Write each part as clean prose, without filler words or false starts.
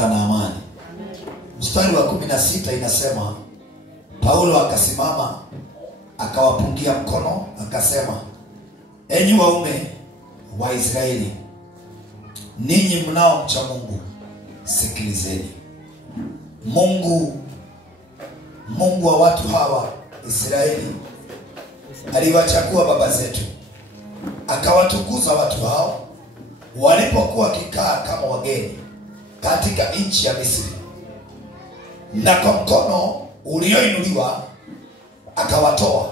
pana amani. Mstari wa 16 inasema, Paulo akasimama akawapungia mkono akasema, enyi waume wa Israeli, ninyi mnaomcha Mungu, sikilizeni. Mungu wa watu hawa Israeli aliwachagua baba zetu, akawatukuza watu hao walipokuwa kikaa kama wageni katika nchi ya Misri, na kwa mkono ulioinuliwa akawatoa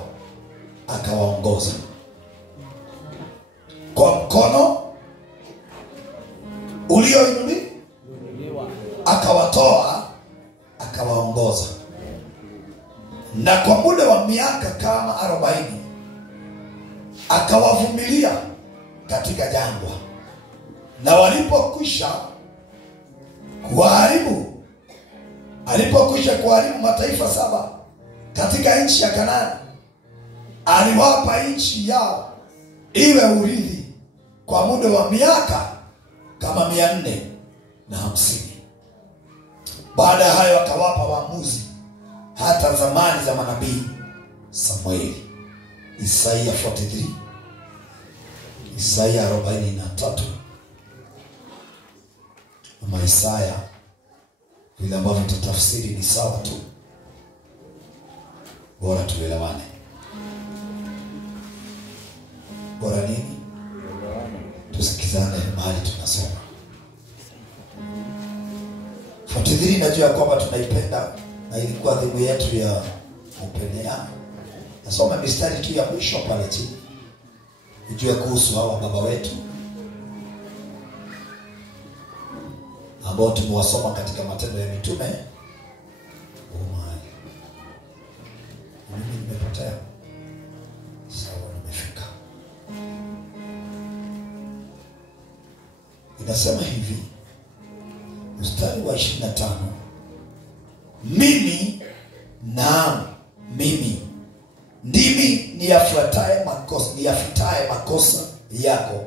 akawaongoza. Kwa mkono ulioinuliwa akawatoa akawaongoza, na kwa muda wa miaka kama 40 akawavumilia katika jangwa. Na walipokwisha kuharibu mataifa 7 katika nchi ya Kanaani, aliwapa nchi yao iwe urithi kwa muda wa miaka kama 450. Baada ya hayo akawapa waamuzi hata zamani za manabii Samueli. Isaia 43, Isaia 43, ama Isaya, vile ambavyo tutafsiri ni sawa tu, bora tuelewane. Bora nini? Tusikizane mahali tunasoma. 43 najua kwamba tunaipenda na ilikuwa dhimu yetu ya upenea. Nasoma mistari tu ya mwisho pale chini, ujue kuhusu hawa baba wetu ambao tumewasoma katika Matendo ya Mitume. Mimi nimepotea. Sawa, nimefika. Inasema hivi, mstari wa 25, mimi ndimi niyafutaye makosa yako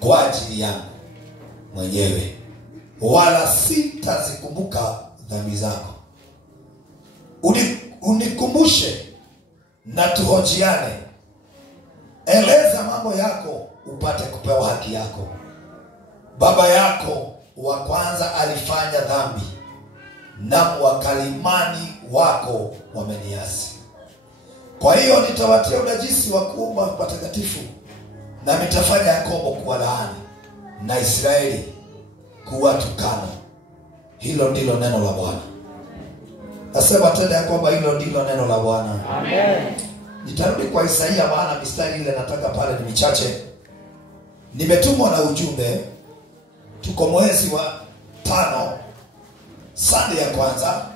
kwa ajili yangu mwenyewe, wala sitazikumbuka dhambi zako. Unikumbushe na tuhojiane, eleza mambo yako upate kupewa haki yako. Baba yako wa kwanza alifanya dhambi, na wakalimani wako wameniasi. Kwa hiyo nitawatia unajisi wa kuumba patakatifu, na nitafanya Yakobo kuwa laani na Israeli kuwa tukano. Hilo ndilo neno la Bwana. Nasema tena ya kwamba hilo ndilo neno la Bwana. Amen. Nitarudi kwa Isaia, maana mistari ile nataka pale ni michache. Nimetumwa na ujumbe, tuko mwezi wa 5, Sunday ya kwanza,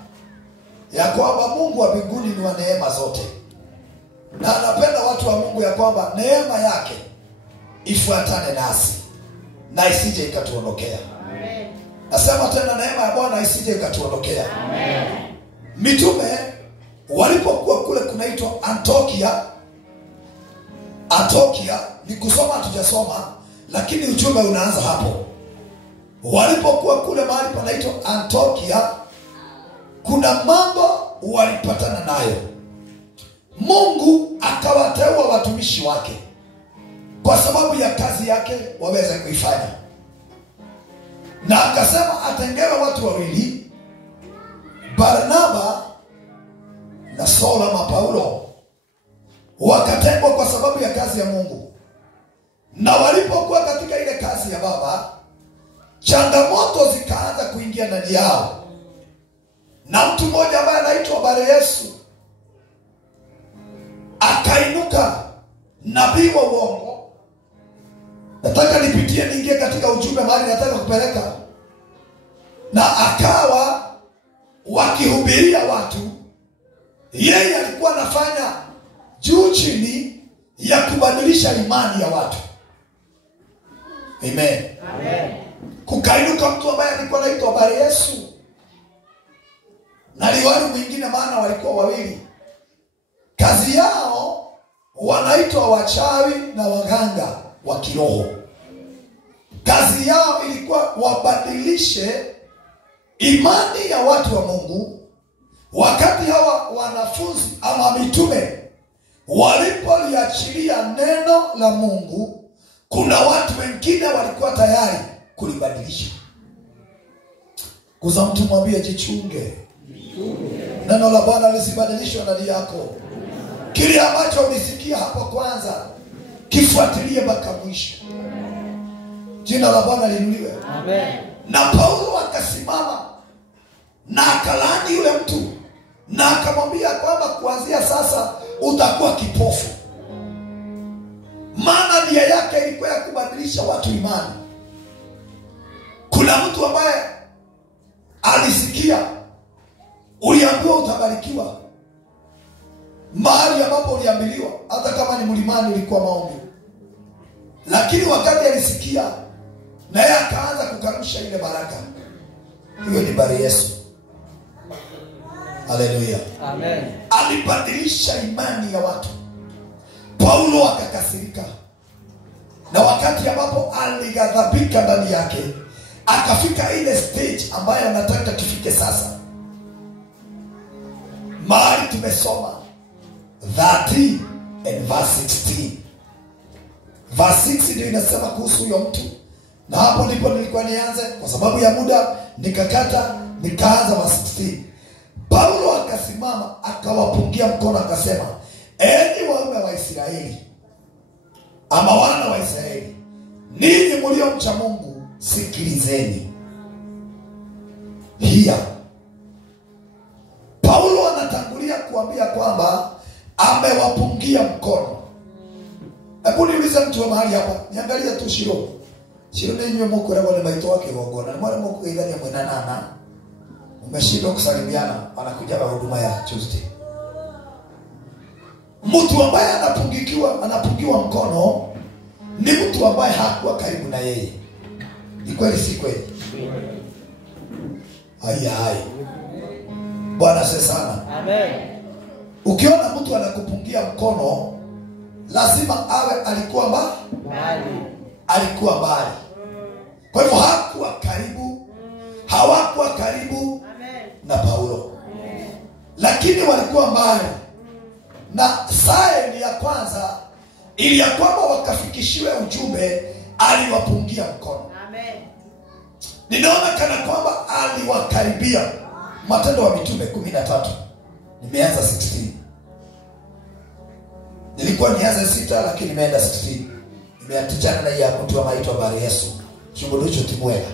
ya kwamba Mungu wa mbinguni ni wa neema zote, na anapenda watu wa Mungu ya kwamba neema yake ifuatane nasi na isije ikatuondokea. Amen. Nasema tena neema ya Bwana isije ikatuondokea. Amen. Mitume walipokuwa kule kunaitwa Antiokia, ni kusoma hatujasoma, lakini ujumbe unaanza hapo. Walipokuwa kule mahali panaitwa Antiokia, kuna mambo walipatana nayo. Mungu akawateua watumishi wake kwa sababu ya kazi yake waweze kuifanya, na akasema atengewe watu wawili, Barnaba na Saul ama Paulo. Wakatengwa kwa sababu ya kazi ya Mungu, na walipokuwa katika ile kazi ya Baba, changamoto zikaanza kuingia ndani yao. Na mtu mmoja ambaye anaitwa Bar-Yesu akainuka, nabii wa uongo. Nataka nipitie niingie katika ujumbe mahali nataka kupeleka. Na akawa wakihubiria watu, yeye alikuwa anafanya juu chini ya kubadilisha imani ya watu. Amen. Amen. Kukainuka mtu ambaye alikuwa anaitwa Bar-Yesu na liwali mwingine, maana walikuwa wawili. Kazi yao wanaitwa wachawi na waganga wa kiroho. Kazi yao ilikuwa wabadilishe imani ya watu wa Mungu wakati hawa wanafunzi ama mitume walipoliachilia neno la Mungu, kuna watu wengine walikuwa tayari kulibadilisha. Kuza mtu mwambie jichunge. Neno la Bwana lisibadilishwe ndani yako. Kile ambacho ulisikia hapo kwanza kifuatilie mpaka mwisho. Jina la Bwana liinuliwe. Amen. Na Paulo akasimama na akalaani yule mtu na akamwambia kwamba kuanzia sasa utakuwa kipofu. Maana nia yake ilikuwa ya kubadilisha watu imani. Kuna mtu ambaye alisikia uliambiwa utabarikiwa, mahali ambapo uliambiliwa, hata kama ni mlimani ulikuwa maombi, lakini wakati alisikia na yeye akaanza kukanusha ile baraka. Hiyo ni bari Yesu. Haleluya. Amen. Alibadilisha imani ya watu. Paulo akakasirika, na wakati ambapo alighadhabika ndani yake, akafika ile stage ambayo anataka tufike sasa. Mahali tumesoma 30 and verse 16. Verse 6 ndio inasema kuhusu huyo mtu. Na hapo ndipo nilikuwa nianze, kwa sababu ya muda nikakata, nikaanza verse 16. Paulo akasimama akawapungia mkono akasema, enyi waume wa Israeli, ama wana wa Israeli, ninyi mliomcha Mungu, sikilizeni. Hiya. Paulo anatangulia kuambia kwamba amewapungia mkono. Hebu niulize mtu wa mahali hapa, niangalia tu Shiro. Shiro ni nywe moko na wale maito wake wagona. Ni wale moko idhani ya mwenana. Umeshindwa kusalimiana, anakuja kwa huduma ya Tuesday. Mtu ambaye anapungiwa mkono ni mtu ambaye hakuwa karibu na yeye. Ni kweli si kweli? Hai. Bwana asifiwe sana. Amen. Ukiona mtu anakupungia mkono, lazima awe alikuwa mbali. Alikuwa mbali. Kwa hivyo hakuwa karibu, hawakuwa karibu na Paulo. Lakini walikuwa mbali. Na saini ya kwanza ili ya kwamba wakafikishiwe ujumbe, aliwapungia mkono. Amen. Ninaona kana kwamba aliwakaribia. Matendo wa Mitume 13. Nimeanza 16. Nilikuwa nianza 6 lakini nimeenda 16. Nimeatijana na ya mtu wa maitwa bari Yesu. Chungulo hicho timwela.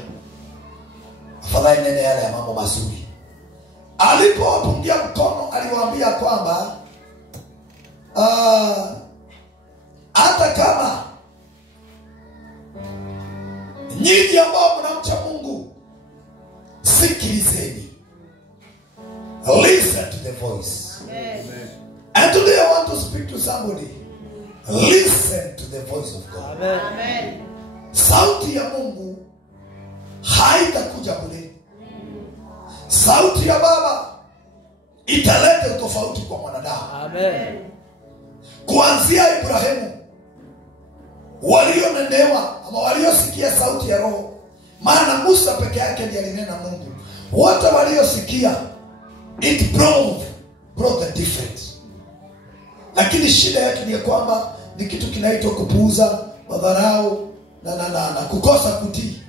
Afadhali nene yale ya mambo mazuri. Alipowapungia mkono aliwaambia kwamba hata kama nyinyi ambao mnamcha Mungu, sikilizeni. Listen to the voice. Amen. And today I want to speak to somebody. Listen to the voice of God. Amen. Amen. Sauti ya Mungu haitakuja bure. Sauti ya Baba italeta tofauti kwa mwanadamu. Amen. Kuanzia Ibrahimu, walionenewa ama waliosikia sauti ya Roho, maana Musa peke yake ndiye alinena Mungu. Wote waliosikia, it brought the difference. Lakini shida yake ni kwamba ni kitu kinaitwa kupuuza, madharau na kukosa kutii.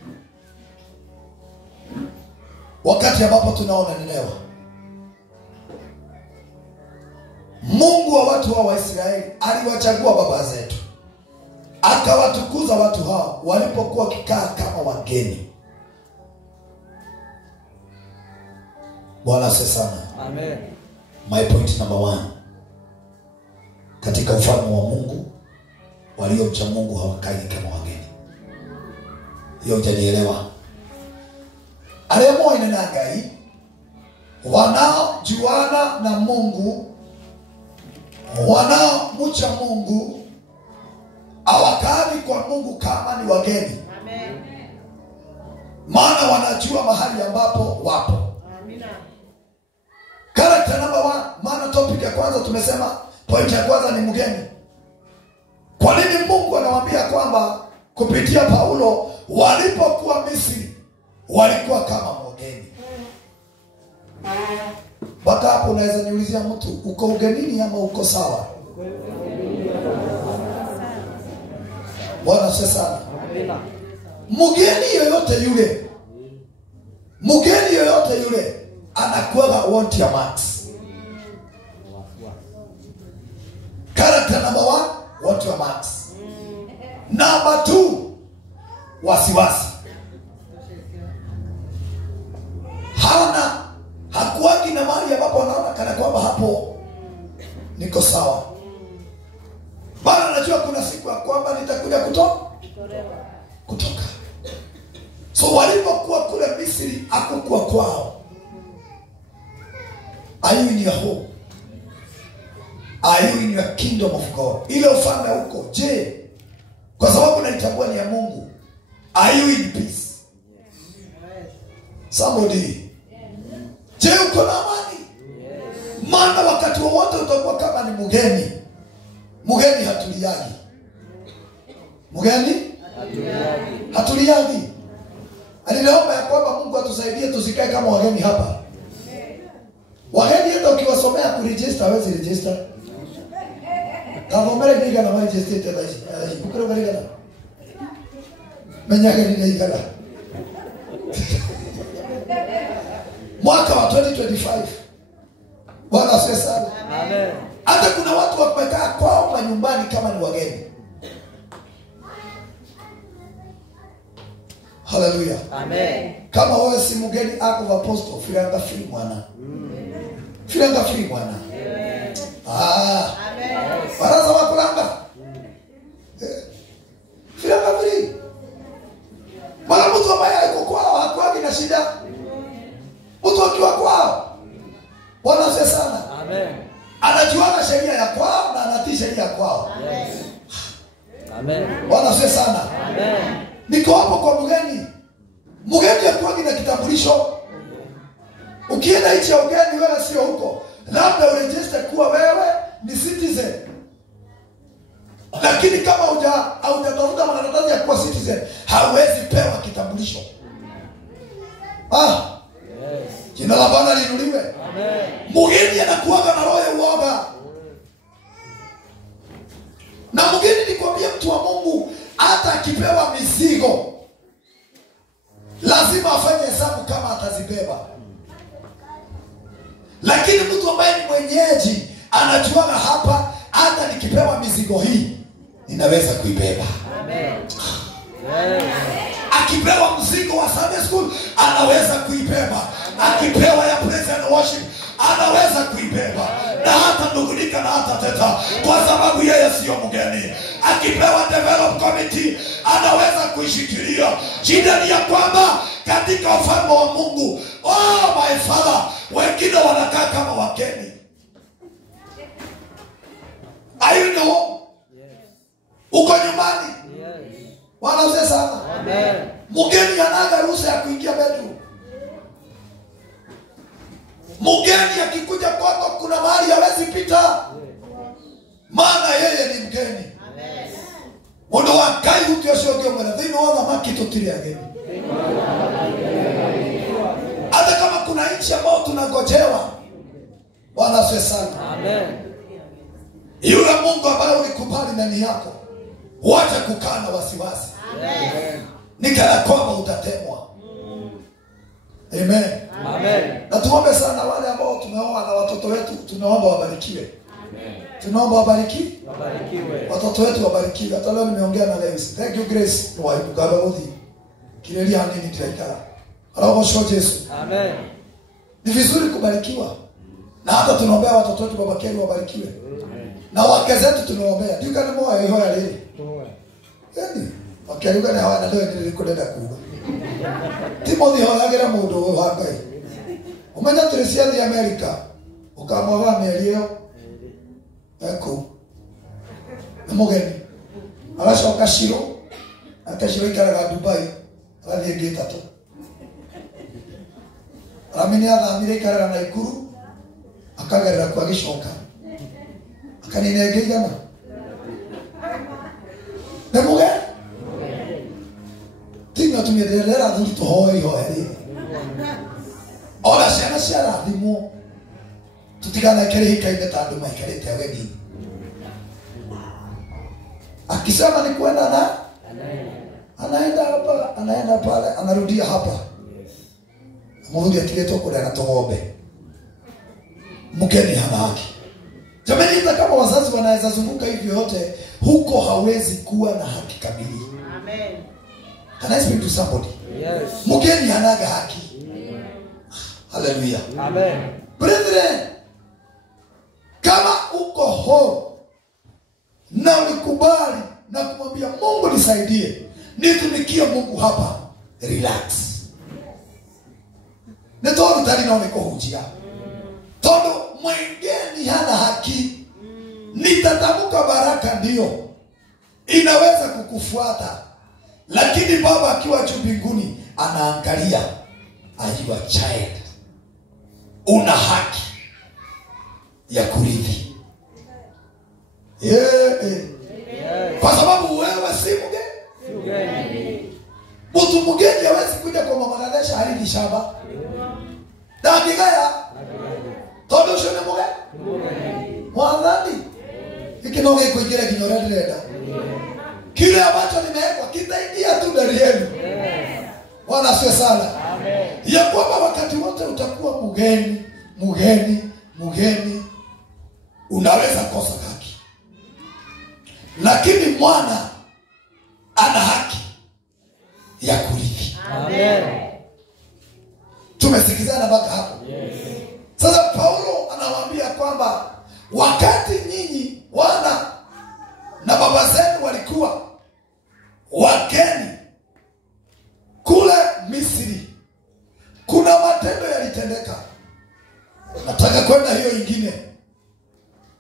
Wakati ambapo tunaona nenewa, Mungu wa watu hao wa Israeli aliwachagua baba zetu, akawatukuza watu hao walipokuwa kikaa kama wageni. Bwana asifiwe sana. Amen. My point number 1. Katika ufalme wa Mungu, waliomcha Mungu hawakai kama wageni. Hiyo hujanielewa. Alemo inena Ngai, wanaojuana na Mungu, wanaomcha Mungu, hawakai kwa Mungu kama ni wageni. Amen. Maana wanajua mahali ambapo wapo. Amina. Character number 1. Maana topic ya kwanza tumesema, point ya kwanza ni mgeni. Kwa nini Mungu anawaambia kwamba kupitia Paulo walipokuwa Misri walikuwa kama mgeni? hapo unaweza niulizia mtu uko ugenini ama uko sawa? Bwana sasa. Mgeni yoyote yule anakuwa want your marks. Character number 1, want your marks. Number 2, wasiwasi. Hakuwagi na mali ambapo anaona kana kwamba hapo niko sawa. Bwana anajua kuna siku ya kwamba nitakuja kutoka. So walipokuwa kule Misri hakukuwa kwao. Are you in your home? Are you in your kingdom of God? Ile ufalme huko, je, kwa sababu naitambua ni ya Mungu, are you in peace? Somebody, je, uko na amani? Maana wakati wowote utakuwa kama ni mgeni hatuliagi. Hatuliagi. Aliomba ya kwamba Mungu atusaidie tusikae kama wageni hapa. Wageni hata ukiwasomea kuregister hawezi register. Kavomere niga na register tena hizi. Bukuru gari gana. Menyaga ni niga. Mwaka wa 2025. Bwana asifiwe sana. Amen. Hata kuna watu wamekaa kwao nyumbani kama ni wageni. Hallelujah. Amen. Kama wewe si mgeni ako apostle, filanga free mwana. Filanga free mwana. Amen. Amen. Baraza wa kulanga. Filanga free. Mara mtu ambaye yuko kwao hakuagi na shida. Mtu akiwa kwao, Bwana asifiwe sana. Amen. Anajuana sheria ya kwao na anatii sheria ya kwao. Yes. Amen. Bwana asifiwe sana. Amen. Niko hapo kwa mgeni. Mgeni hakuagi na kitambulisho. Ukienda nchi ya ugeni wewe sio huko, labda uregister kuwa wewe ni citizen. Lakini kama hujatafuta makaratasi ya kuwa citizen, hauwezi pewa kitambulisho. Yes. Jina la Bwana liinuliwe. Amen. Mgeni anakuaga na roho ya uoga. Na mgeni nikwambia mtu wa Mungu, hata akipewa mizigo lazima afanye hesabu kama atazibeba. Lakini mtu ambaye ni mwenyeji anajuana hapa, hata nikipewa mizigo hii ninaweza kuibeba. Amen. Yes. Akipewa mzigo wa Sunday school anaweza kuibeba. Akipewa ya praise and worship anaweza kuibeba. Na hata ndugunika na hata teta, kwa sababu yeye sio mgeni. Akipewa develop committee anaweza kuishikilia. Shida ni ya kwamba katika ufalme wa Mungu, my father, wengine wanakaa kama wageni. Are you know? Yes. Uko nyumbani? Yes. Wanauze sana. Amen. Mgeni anaga ruhusa ya kuingia bedroom. Mgeni akikuja kwako kuna mahali hawezi pita. Maana yeye ni mgeni. Amen. Mundu wa kai ukioshoge mwana dhino wala makito tiri ageni. Hata kama kuna nchi ambao tunagojewa, Bwana asifiwe sana. Amen. Yule Mungu ambaye ulikubali ndani yako, wacha kukaa na wasiwasi. Amen. Nikana kwamba utatemwa. Amen. Amen. Na tuombe sana wale ambao tumeoa na watoto wetu, tunaomba wabarikiwe. Amen. Tunaomba wabarikiwe. Watoto wetu wabarikiwe. Hata leo nimeongea na Lewis. Thank you Grace. Ni waibu gaba udi. Kirelia nini tutaikara. Roho shwa Yesu. Amen. Ni vizuri kubarikiwa. Na hata tunaombea watoto wetu babakeni wabarikiwe. Amen. Na wake zetu tunaombea. Ndio kana moyo hiyo ya leo. Yaani, wakiruka na hawana leo nilikwenda kuuga. Timothy hoyagira mundu hangai. Umenya Tresia di America. Ukamwaga melio. Eko. Namogeni. Alashoka Shiro. Akashiro ikaraga Dubai. Arathie ngitatu. Aramenya athamire ikaraga Naikuru. Akagerera kwa Gicoka. Akanine ngigana. Namogeni. Tinga tumiendelea dhuri hoi hoi. Ora ciana ciarathimwo. tikana kile hikainde tandu maikarite wedding. Akisema ni kwenda na anaenda hapa, anaenda pale, anarudia hapa. Mungu atileto kwa na togombe. Mgeni hana haki. Jamani, hata kama wazazi wanaweza zunguka hivyo yote, huko hawezi kuwa na haki kamili. Amen. Can I speak to somebody? Yes. Mgeni hanaga haki. Hallelujah. Amen. Brethren, kama uko ho na ulikubali na kumwambia Mungu nisaidie, nitumikie Mungu hapa, relax. Netoru tari na uniko hujia. Todo mwengeni hana haki. Nitatamuka baraka ndio inaweza kukufuata, lakini Baba akiwa juu mbinguni anaangalia, are you a child? Una haki ya kurithi. Kwa sababu wewe si mgeni. Mtu mgeni hawezi kuja kwa mama Gadesha harithi shamba. Dakigaya. Todo shone mgeni. Mwanani. Ikinoge kuingia kinyora direda. Kile ambacho nimewekwa kitaingia tu ndani yenu. Bwana asifiwe sana. Amen. Ya kwamba wakati wote utakuwa mgeni. Unaweza kosa haki. Lakini mwana ana haki ya kurithi. Amen. Tumesikizana mpaka hapo? Yes. Sasa Paulo anawaambia kwamba wakati nyinyi wana na baba zenu walikuwa wageni kule Misri, kuna matendo yalitendeka. Nataka kwenda hiyo ingine.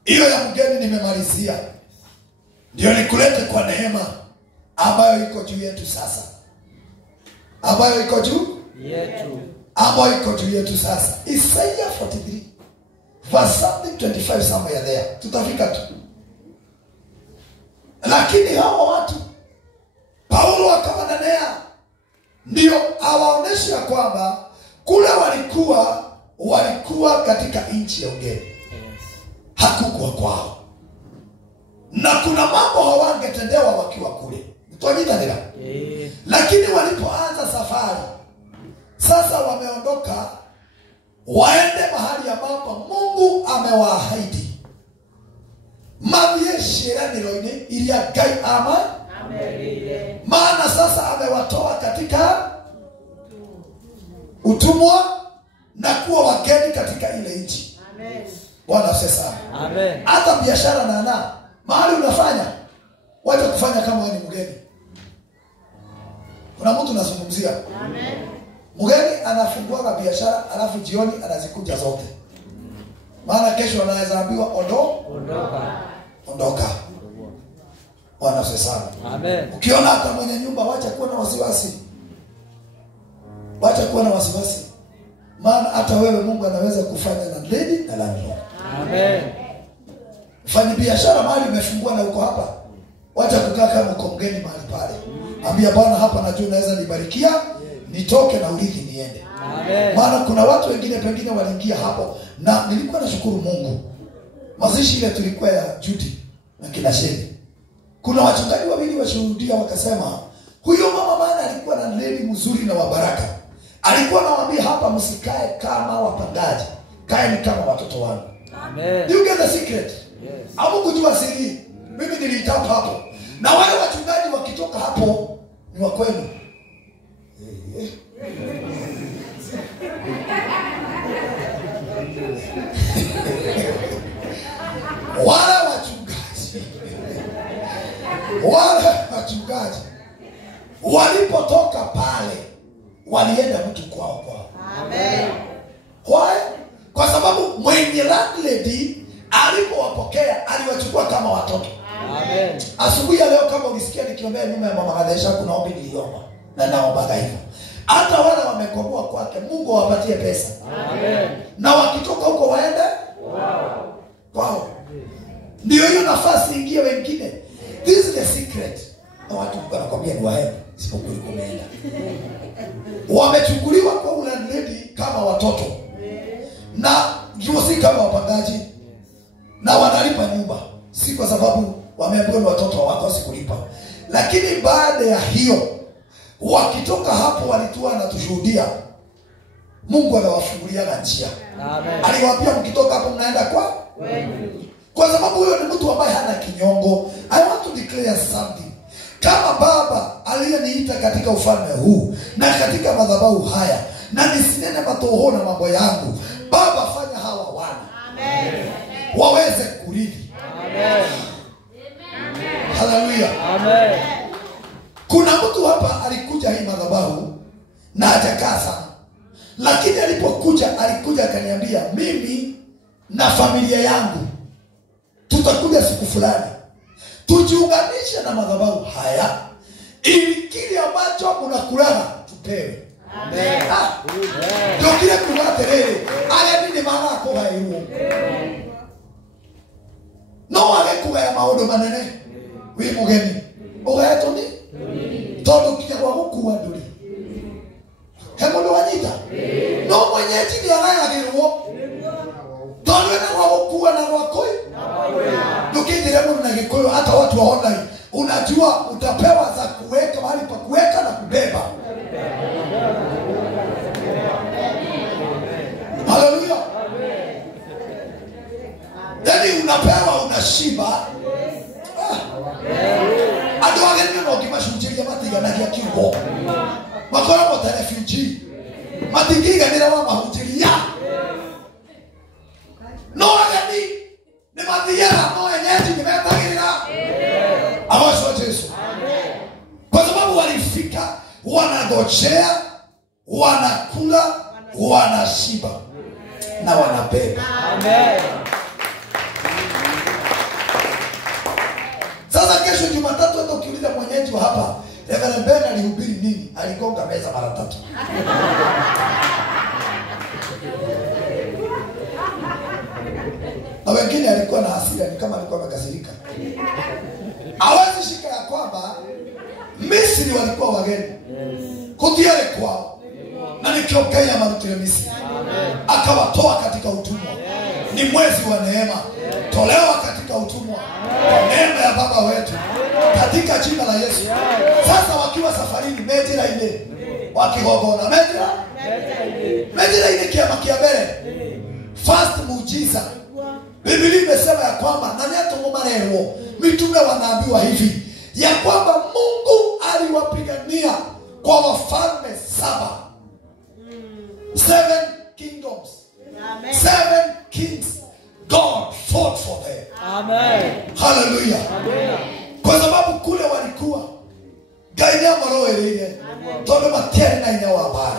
Hiyo ya mgeni nimemalizia. Ndio nikulete kwa neema ambayo iko juu yetu sasa. Ambayo iko juu yetu. Ambayo iko juu yetu sasa. Isaiah 43 verse 25 somewhere there. Tutafika tu. Lakini hao watu Paulo akawanenea ndio awaonesha kwamba kule walikuwa katika nchi ya ugeni. Hakukuwa kwao. Na kuna mambo hawangetendewa wakiwa kule. Tuonyita lakini walipoanza safari, sasa wameondoka waende mahali ambapo Mungu amewaahidi. Mavie shirani loine ilia gai ama amelile. Maana sasa amewatoa katika utumwa na kuwa wageni katika ile nchi. Amen. Bwana sasa. Amen. Hata biashara na mahali unafanya, wacha kufanya kama wewe ni mgeni. Kuna mtu nazungumzia. Amen. Mgeni anafungua biashara alafu jioni anazikuja zote. Maana kesho anaweza ambiwa ondoka. Bwana sasa. Amen. Ukiona hata mwenye nyumba, wacha kuwa na wasiwasi. Wacha kuwa na wasiwasi. Maana hata wewe Mungu anaweza kufanya na lady na landlord. Amen. Fanya biashara mahali umefungua na uko hapa. Wacha kukaa kama uko mgeni mahali pale. Ambia Bwana, hapa najua naweza nibarikia, nitoke na urithi niende. Amen. Maana kuna watu wengine pengine waliingia hapo, na nilikuwa nashukuru Mungu. Mazishi ile tulikuwa ya Judy na kina Sheni. Kuna wachungaji wawili washuhudia wakasema, huyo mama maana alikuwa na lady mzuri na wabaraka. Alikuwa anawaambia hapa msikae kama wapangaji, kaeni kama watoto wangu. Amen. You get the secret. Yes. Hapo kujua siri. Mimi nilitapa hapo. Na wale wachungaji wakitoka hapo ni wa kwenu. Wale wachungaji walipotoka pale walienda mtu kwao. Amen. Why? Kwa sababu mwenye landlady alipowapokea aliwachukua kama watoto. Amen. Asubuhi ya leo kama ulisikia nikiombea nyuma ya mama Gadesha, kuna ombi niliomba na naomba hivyo. Hata wale wamekomboa kwake, Mungu awapatie pesa. Amen. Na wakitoka huko waende wow. Ndio hiyo nafasi ingie wengine. This is the secret. Na watu wanakwambia ni waende isipokuwa kumeenda. Wamechukuliwa kwa landlady kama watoto. Na ndio si kama wapangaji na wanalipa nyumba, si kwa sababu wameambiwa ni watoto hawakosi kulipa. Lakini baada ya hiyo wakitoka hapo walikuwa wanatushuhudia Mungu anawafungulia njia. Amen. Aliwaambia mkitoka hapo mnaenda kwa sababu huyo ni mtu ambaye hana kinyongo. I want to declare something. Kama Baba aliyeniita katika ufalme huu na katika madhabahu haya na nisinene matoho na mambo yangu, Baba fanya hawa wana waweze kurithi. Haleluya. Amen. Kuna mtu hapa alikuja hii madhabahu na hajakaa sana, lakini alikuja akaniambia mimi na familia yangu tutakuja siku fulani tujiunganishe na madhabahu haya ili kile ambacho mnakulaga tupewe. Amen. Ndio kile kunaterere ale nini maana kwa hiyo. No ale kugaya maodo manene wi mugeni ogaeto ni todo kija kwa huku nduri hemodo wanyita no mwenyeji ni agayagirwo todo na kwa huku na kwa koi nukijire mungu na gikoyo hata watu wa online unajua utapewa za kuweka mahali pa kuweka na kubeba. Haleluya. Yaani unapewa unashiba. Ado ageni no kimashunjiria matiga na kia kibo. Makora mo refugee. Matigiga nira wa mahunjiria. No ageni ni mathiera no enyeji nimetagirira. Awasho Yesu. Kwa sababu walifika wanagojea, wanakula, wanashiba na wanabeba. Amen. Sasa kesho Jumatatu hata ukiuliza mwenyeji wa hapa, Reverend Ben alihubiri nini? Aligonga meza mara 3. Na wengine alikuwa na hasira, ni kama alikuwa amekasirika. Hawezi shika ya kwamba Misri walikuwa wageni. Kutiare kwao. Na nikiokea marutile Misri. Akawatoa katika utumwa. Ni mwezi wa neema. Tolewa katika utumwa. Neema ya Baba wetu katika jina la Yesu. Sasa wakiwa safarini Mejira ile wakigogona Mejira ile kiama kiabele first muujiza. Biblia imesema ya kwamba na nyato marero mitume wanaambiwa hivi ya kwamba Mungu aliwapigania kwa wafalme 7 kingdoms. Amen. 7 kings God fought for them. Amen. Hallelujah. Amen. Kwa sababu kule walikuwa gaina maro ile todo materi na ina wabaya.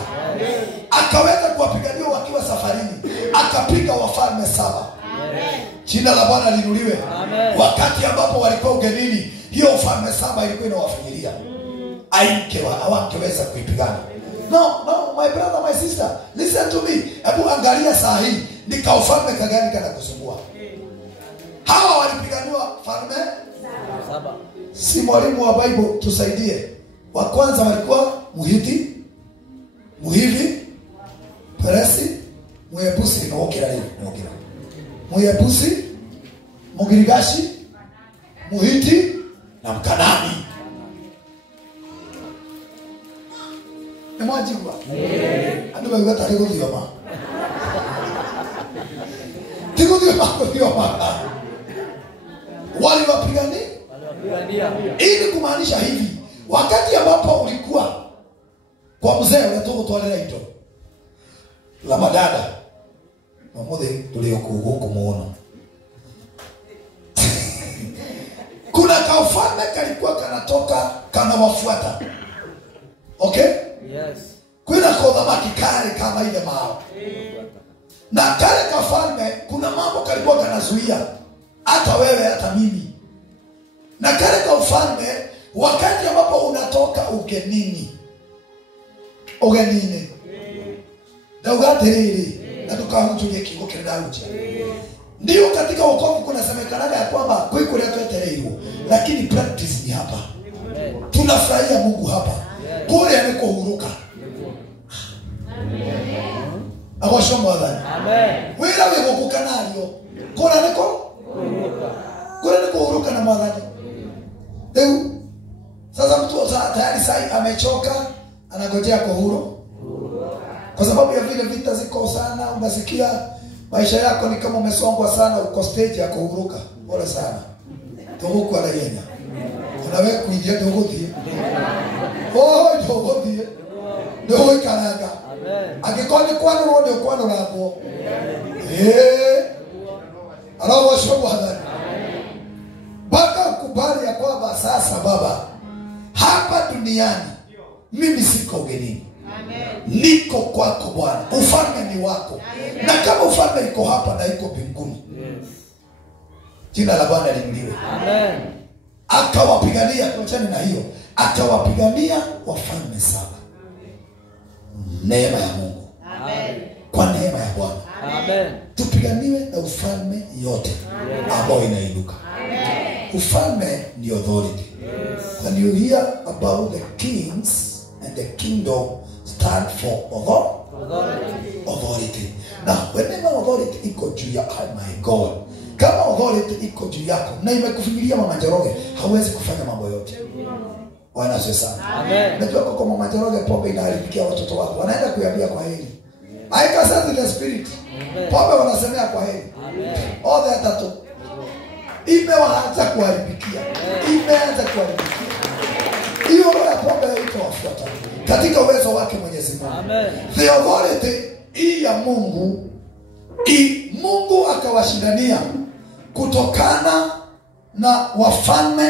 Akaweza kuwapigania wakiwa safarini, akapiga wafalme 7. Amen. Jina la Bwana linuliwe. Wakati ambapo walikuwa ugenini, hiyo ufalme 7 ilikuwa inawafinyilia. Hawangeweza kuipigana. No, my brother, my sister, listen to me. Hebu angalia saa hii nika ufalme kagani kana kusumbua. Hawa walipiganiwa falme 7. Si mwalimu wa Bible tusaidie. Wa kwanza walikuwa Muhiti, Muhivi, Peresi, Muyebusi na Okira. Muyebusi, Mugirigashi, Muhiti na Mkanani. Emwajigwa. Ando bagwa tarego dioma. Tigo dioma. Wali wapigani? Ili kumaanisha hivi, wakati ambapo ulikuwa kwa mzee unatoka toalera ito. La madada. Mamode tuliokuhuko muona. Kuna kaufalme kalikuwa kanatoka kana wafuata. Okay? Yes. Kuna kodhamaki kale kama ile mao. Na kale kafalme kuna mambo kalikuwa kanazuia hata wewe hata mimi. Na kale kafalme wakati ambapo unatoka ugenini. Daugaterere na tukahutulie kingo kidauje. Ndio katika wokovu kuna semekanaga ya kwamba kwa hiyo leo tuetereiwo, lakini practice ni hapa. Tunafurahia Mungu hapa. Kule amekuhuruka. Agosho mwathani. Amen. Wira we gukuka nario. Kora niko? Kora niko uruka na mwathani. Leo sasa mtu tayari sasa amechoka, anangojea kuhuru. Kwa sababu ya vile vita ziko sana, unasikia maisha yako ni kama umesongwa sana, uko stage ya kuhuruka. Pole sana. Tuhuku ala yenya. Unawe kuingia tuhuthi. Tuhuthi. Ndio ikaraga. Amen. Akikoni kwano rode kwano lako. Alawa shobo hadani. Baka kubali ya kwamba sasa Baba, hapa duniani mimi siko ugenini. Niko kwako Bwana. Ufalme ni wako. Amen. Na kama ufalme iko hapa na iko mbinguni. Yes. Jina la Bwana lihimidiwe. Amen. Akawapigania, tuachane na hiyo. Akawapigania wafalme saba. Neema ya Mungu. Amen. Kwa neema ya Bwana. Amen. Tupiganiwe na ufalme yote ambayo inainuka. Amen. Ufalme ni authority. Yes. When you hear about the kings and the kingdom, stand for authority. Now, whenever authority iko juu ya, oh my God, kama authority iko juu yako na imekufinyilia Mama Njoroge, hauwezi kufanya mambo yote. Bwana asifiwe sana. Amen. Najua kwa Mama Njoroge pombe inaharibikia watoto wako. Wanaenda kuambia kwa heri. I can sense the spirit. Pombe wanasemea kwa heri. Amen. All that tatu. Imeanza kuharibikia. Imeanza kuharibikia. Hiyo roho ya pombe itawafuata katika uwezo wake Mwenyezi Mungu. Amen. The authority hii ya Mungu, Mungu akawashindania kutokana na wafalme